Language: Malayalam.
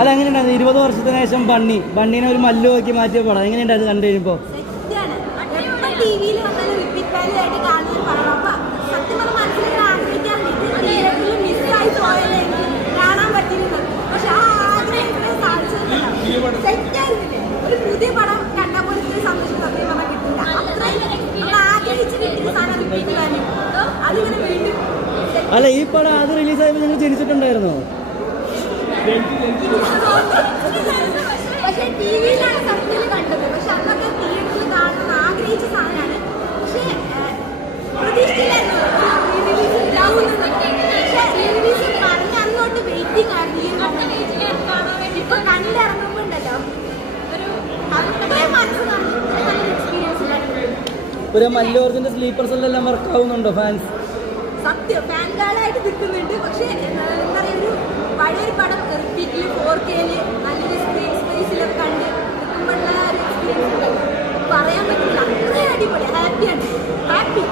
അല്ല എങ്ങനെയുണ്ടായിരുന്നു 20 വർഷത്തിന് ശേഷം ബണ്ണീനെ ഒരു മല്ലു നോക്കി മാറ്റിയ പടം എങ്ങനെയുണ്ടായിരുന്നു കണ്ടു കഴിയുമ്പോൾ? ഒരു പുതിയ പടം കണ്ടപ്പോൾ സന്തോഷം സത്യം പറഞ്ഞാൽ കിട്ടില്ല. നമ്മൾ ആഗ്രഹിച്ച് കിട്ടിയ സാധനം റിപ്പീറ്റ് വാല്യൂ അതിങ്ങനെ വീണ്ടും. അല്ല ഈ പടം അത് റിലീസായപ്പോൾ നിങ്ങൾ ജനിച്ചിട്ടുണ്ടായിരുന്നോ? പക്ഷെ ടി വിയിലാണ് സത്യത്തിൽ കണ്ടത്. പക്ഷെ അന്നൊക്കെ തിയേറ്ററിൽ കാണുന്ന ആഗ്രഹിച്ച സാധനമാണ്. പക്ഷെ പ്രതീക്ഷിച്ചില്ലായിരുന്നു റിലീസ് പറഞ്ഞ അന്നോട്ട് വെയിറ്റിംഗ് ആയിരുന്നു. ഇപ്പൊ കണ്ടിറങ്ങുമ്പോ ഉണ്ടല്ലോ ഒരു മല്ലു അർജുന്റെ സ്ലീപ്പർ സെല്ലെല്ലാം വർക്ക് ആവുന്നുണ്ടോ ഫാൻസ്? സത്യം ഫാൻ കാർഡായിട്ട് നിൽക്കുന്നുണ്ട്. പക്ഷെ എന്താ പറയുക, ഒരു പഴയൊരു പടം റിപ്പീറ്റിൽ 4K നല്ലൊരു സ്പേസിലൊക്കെ കണ്ട് നിൽക്കുമ്പോഴുള്ള ഒരു എക്സ്പീരിയൻസ് പറയാൻ പറ്റില്ല. അത്രയും അടിപൊളി. ഹാപ്പിയാണ്. ഹാപ്പി.